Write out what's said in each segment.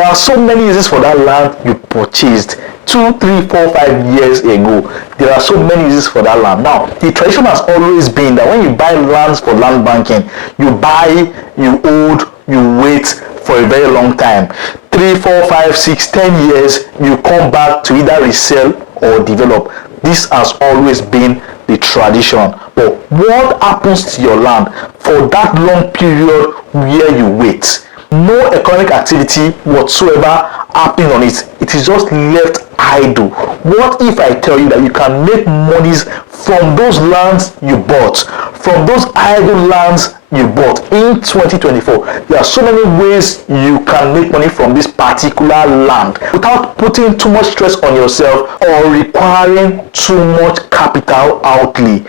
there are so many uses for that land you purchased 2, 3, 4, 5 years ago. There are so many uses for that land. Now, the tradition has always been that when you buy lands for land banking, you buy, you hold, you wait for a very long time. 3, 4, 5, 6, 10 years, you come back to either resell or develop. This has always been the tradition. But what happens to your land for that long period where you wait? No economic activity whatsoever happening on it. It is just left idle. What if I tell you that you can make monies from those lands you bought, from those idle lands you bought in 2024? There are so many ways you can make money from this particular land without putting too much stress on yourself or requiring too much capital outlay.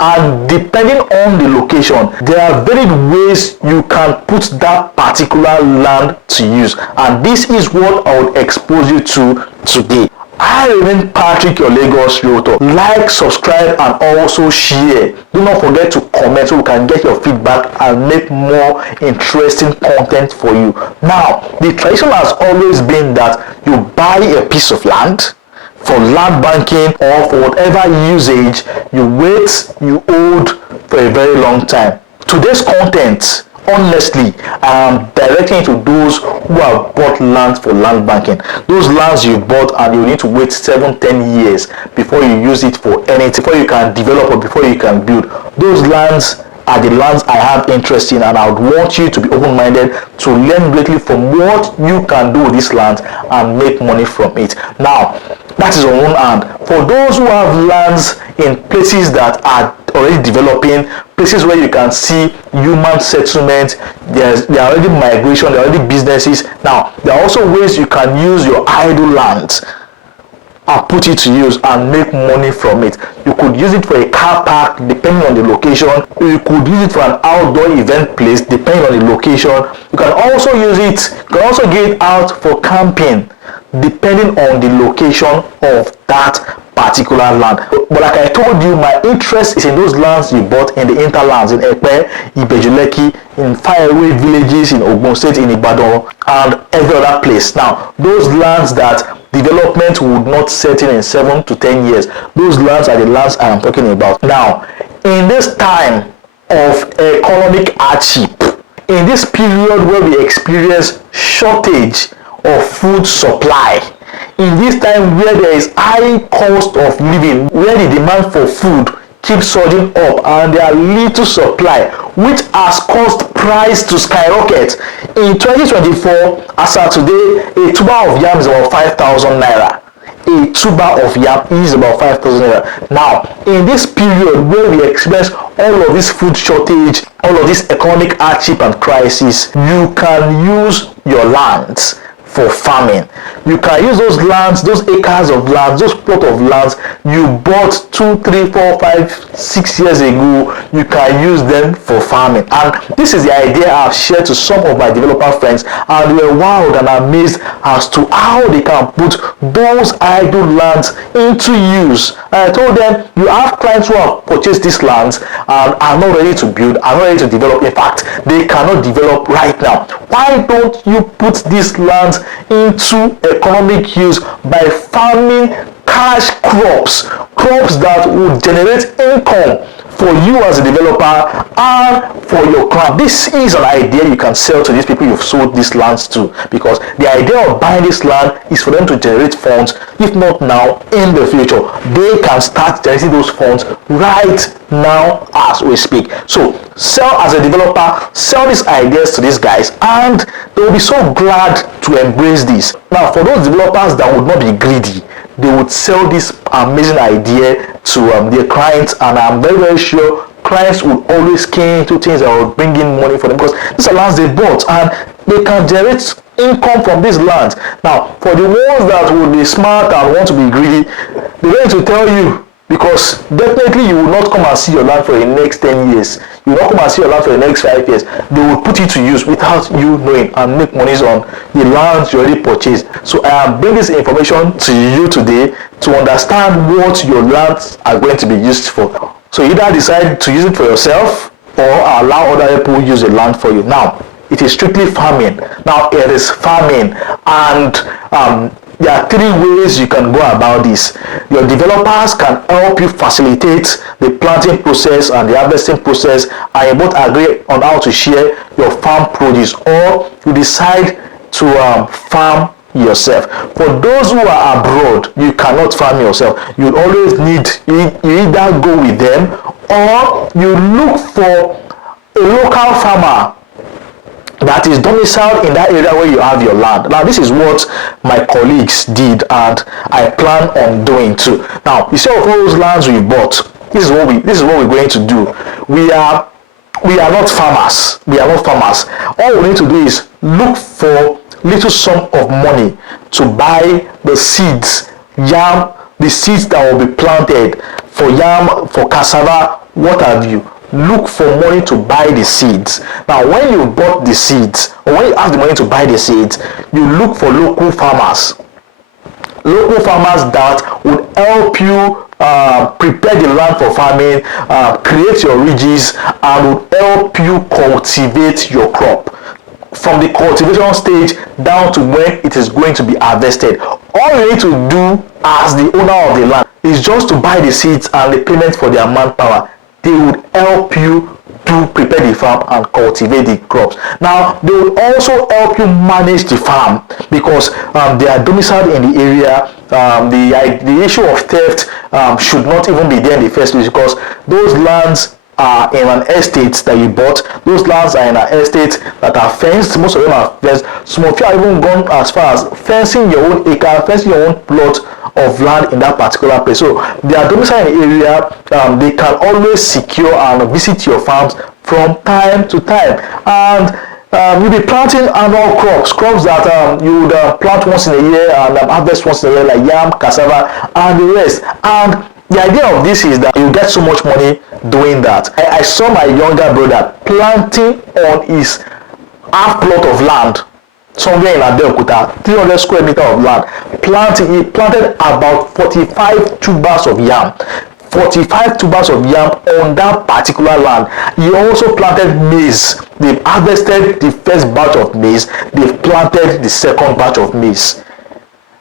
And depending on the location, there are varied ways you can put that particular land to use, and this is what I would expose you to today. I remain Patrick, your Lagos realtor. Like, subscribe, and also share. Do not forget to comment so we can get your feedback and make more interesting content for you. Now, the tradition has always been that you buy a piece of land for land banking or for whatever usage, you wait, you hold for a very long time. Today's content, honestly, I am directing to those who have bought lands for land banking. Those lands you bought and you need to wait 7, 10 years before you use it for anything, before you can develop or before you can build. Those lands are the lands I have interest in, and I would want you to be open-minded to learn greatly from what you can do with this land and make money from it. Now, that is on one hand. For those who have lands in places that are already developing, places where you can see human settlement, there are already migration, there are already businesses. Now, there are also ways you can use your idle land and put it to use and make money from it. You could use it for a car park depending on the location. You could use it for an outdoor event place depending on the location. You can also use it, you can also get it out for camping depending on the location of that particular land. But like I told you, my interest is in those lands you bought in the hinterlands, in Epe, Ibeju-Lekki, in faraway villages in Ogun State, in Ibadan, and every other place. Now, those lands that development would not set in 7 to 10 years, those lands are the lands I am talking about. Now, in this time of economic hardship, in this period where we experience shortage of food supply, in this time where there is high cost of living, where the demand for food keeps surging up and there are little supply, which has caused price to skyrocket. In 2024, as of today, a tuber of yam is about 5,000 naira. A tuber of yam is about 5,000 naira. Now, in this period where we experience all of this food shortage, all of this economic hardship and crisis, you can use your lands for farming. You can use those lands, those acres of lands, those plot of lands you bought 2, 3, 4, 5, 6 years ago. You can use them for farming. And this is the idea I've shared to some of my developer friends, and they were wowed and amazed as to how they can put those idle lands into use. And I told them, you have clients who have purchased these lands and are not ready to build, are not ready to develop. In fact, they cannot develop right now. Why don't you put these lands into economic use by farming cash crops that will generate income for you as a developer and for your client? This is an idea you can sell to these people you've sold these lands to, because the idea of buying this land is for them to generate funds, if not now, in the future. They can start generating those funds right now as we speak. So sell as a developer, sell these ideas to these guys, and they will be so glad to embrace this. Now, for those developers that would not be greedy, they would sell this amazing idea to their clients, and I'm very, very sure clients would always key into things that will bring in money for them, because these are lands they bought and they can generate income from these lands. Now, for the ones that would be smart and want to be greedy, they're going to tell you, because definitely you will not come and see your land for the next 10 years. You will not come and see your land for the next 5 years. They will put it to use without you knowing and make monies on the lands you already purchased. So I am bringing this information to you today to understand what your lands are going to be used for. So either decide to use it for yourself or allow other people use the land for you. Now, it is strictly farming. Now it is farming, and there are three ways you can go about this. Your developers can help you facilitate the planting process and the harvesting process, and you both agree on how to share your farm produce, or you decide to farm yourself. For those who are abroad, you cannot farm yourself. You always need, you either go with them or you look for a local farmer that is domiciled in that area where you have your land. Now this is what my colleagues did, and I plan on doing too. Now you see, of all those lands we bought, this is what we're going to do. We are not farmers. We are not farmers. All we need to do is look for little sum of money to buy the seeds, yam, the seeds that will be planted for yam, for cassava, what have you. Look for money to buy the seeds. Now when you bought the seeds, or when you have the money to buy the seeds, you look for local farmers that would help you prepare the land for farming, create your ridges, and would help you cultivate your crop from the cultivation stage down to when it is going to be harvested. All you need to do as the owner of the land is just to buy the seeds and the payment for their manpower. They would help you to prepare the farm and cultivate the crops. Now they will also help you manage the farm, because they are domiciled in the area. The issue of theft should not even be there in the first place, because those lands are in an estate that you bought. Those lands are in an estate that are fenced. Most of them are fenced. Some of you have even gone as far as fencing your own acre, fencing your own plot of land in that particular place. So they are domiciled in the area. They can always secure and visit your farms from time to time, and you'll be planting annual crops that you would plant once in a year and harvest once in a year, like yam, cassava, and the rest. And the idea of this is that you get so much money doing that. I saw my younger brother planting on his half plot of land somewhere in Abeokuta, 300 square meter of land. He planted about 45 tubers of yam. 45 tubers of yam on that particular land. He also planted maize. They've harvested the first batch of maize. They've planted the second batch of maize.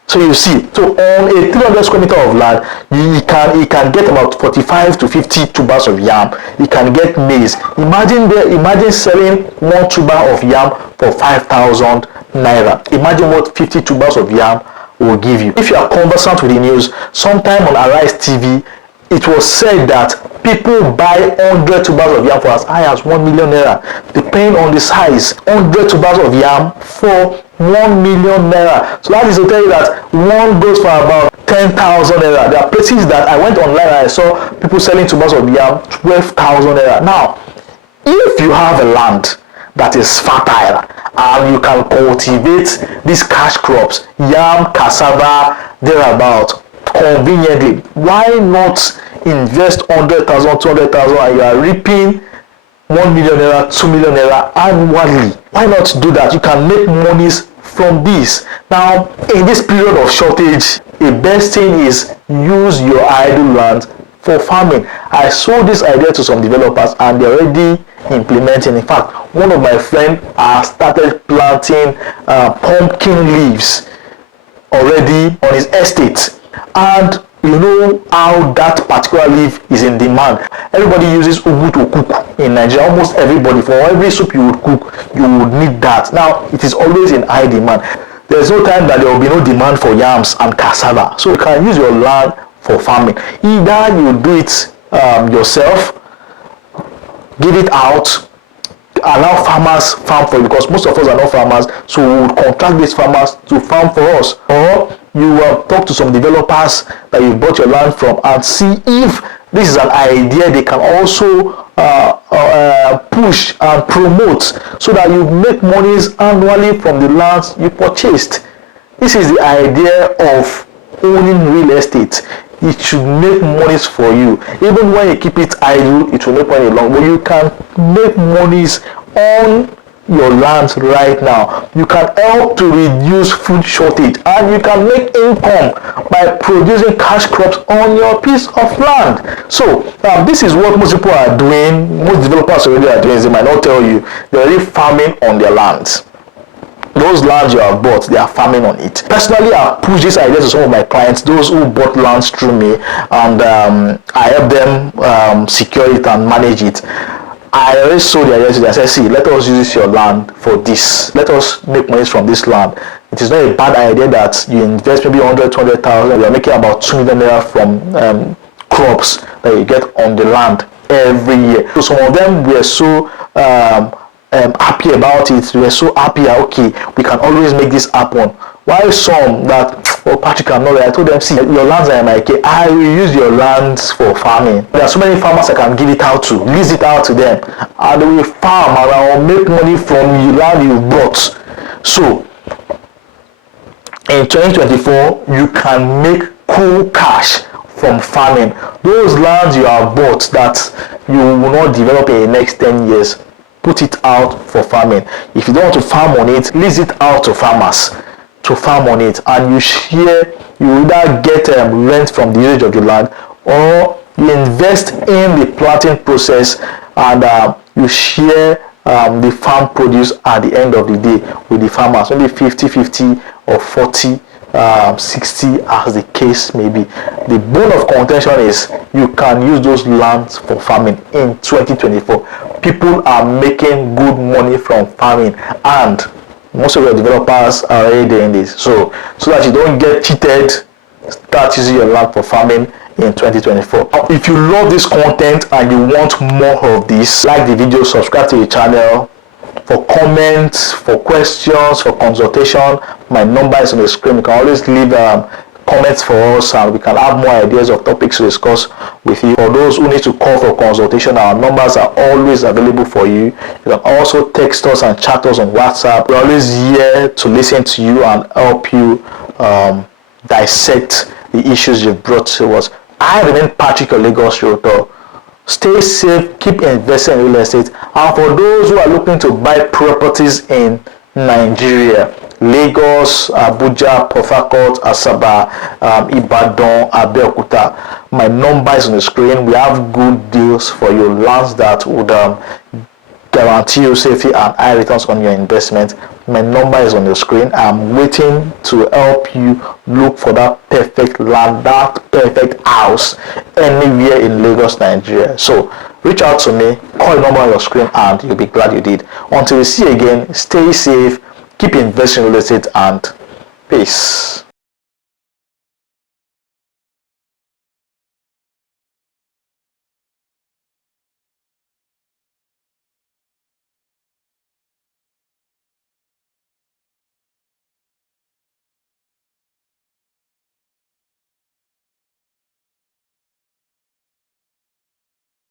So you see, so on a 300 square meter of land, he can get about 45 to 50 tubers of yam. He can get maize. Imagine selling one tuber of yam for 5,000 naira. Imagine what 50 tubers of yam will give you. If you are conversant with the news, sometime on Arise TV, it was said that people buy 100 tubers of yam for as high as 1 million naira, depending on the size. 100 tubers of yam for 1 million naira. So that is to tell you that one goes for about 10,000 naira. There are places that I went online and I saw people selling tubers of yam 12,000 naira. Now, if you have a land that is fertile and you can cultivate these cash crops, yam, cassava, thereabout, conveniently, why not invest 100,000, 200,000, and you are reaping 1 million naira, 2 million naira annually? Why not do that? You can make monies from this. Now, in this period of shortage, the best thing is use your idle land for farming. I sold this idea to some developers and they're already implementing. In fact, one of my friends has started planting pumpkin leaves already on his estate. And you know how that particular leaf is in demand. Everybody uses ugu to cook in Nigeria. Almost everybody. For every soup you would cook, you would need that. Now, it is always in high demand. There's no time that there will be no demand for yams and cassava. So you can use your land for farming. Either you do it yourself, give it out, allow farmers farm for you, because most of us are not farmers, so we would contract these farmers to farm for us. Or you talk to some developers that you bought your land from and see if this is an idea they can also push and promote, so that you make monies annually from the lands you purchased. This is the idea of owning real estate. It should make monies for you. Even when you keep it idle, it will make money long, but you can make monies on your lands right now. You can help to reduce food shortage, and you can make income by producing cash crops on your piece of land. So this is what most people are doing. Most developers already are doing. They might not tell you, they're already farming on their lands. Those lands you have bought, they are farming on it. Personally, I push this idea to some of my clients, those who bought lands through me, and I help them secure it and manage it. I always sold the idea to them. I said, see, let us use your land for this. Let us make money from this land. It is not a bad idea that you invest maybe 100, 200,000. You are making about 2 million naira from crops that you get on the land every year. So some of them were so happy about it. We were so happy that, okay, we can always make this happen. While some that, oh, Patrick, I'm not there. I told them, see, your lands are in my care. I will use your lands for farming. There are so many farmers I can give it out to, lease it out to them, and they will farm and I will make money from the land you bought. So in 2024, you can make cool cash from farming. Those lands you have bought that you will not develop in the next 10 years, put it out for farming. If you don't want to farm on it, lease it out to farmers to farm on it, and you share. You either get rent from the usage of the land, or you invest in the planting process, and you share the farm produce at the end of the day with the farmers, maybe 50-50 or 40-60 as the case may be. The bone of contention is you can use those lands for farming in 2024. People are making good money from farming, and most of your developers are already doing this. So that you don't get cheated, start using your land for farming in 2024. If you love this content and you want more of this, like the video, subscribe to the channel. For comments, for questions, for consultation, my number is on the screen. You can always leave comments for us, and we can have more ideas of topics to discuss with you. For those who need to call for consultation, our numbers are always available for you. You can also text us and chat us on WhatsApp. We're always here to listen to you and help you dissect the issues you've brought to us. I remain Patrick, your Lagos realtor. Stay safe, keep investing in real estate. And for those who are looking to buy properties in Nigeria, Lagos, Abuja, Port Harcourt, Asaba, Ibadan, Abeokuta, my number is on the screen. We have good deals for you, lands that would guarantee you safety and high returns on your investment. My number is on the screen. I'm waiting to help you look for that perfect land, that perfect house anywhere in Lagos, Nigeria. So reach out to me, call the number on your screen, and you'll be glad you did. Until we see you again, stay safe, keep investing in real estate, and peace.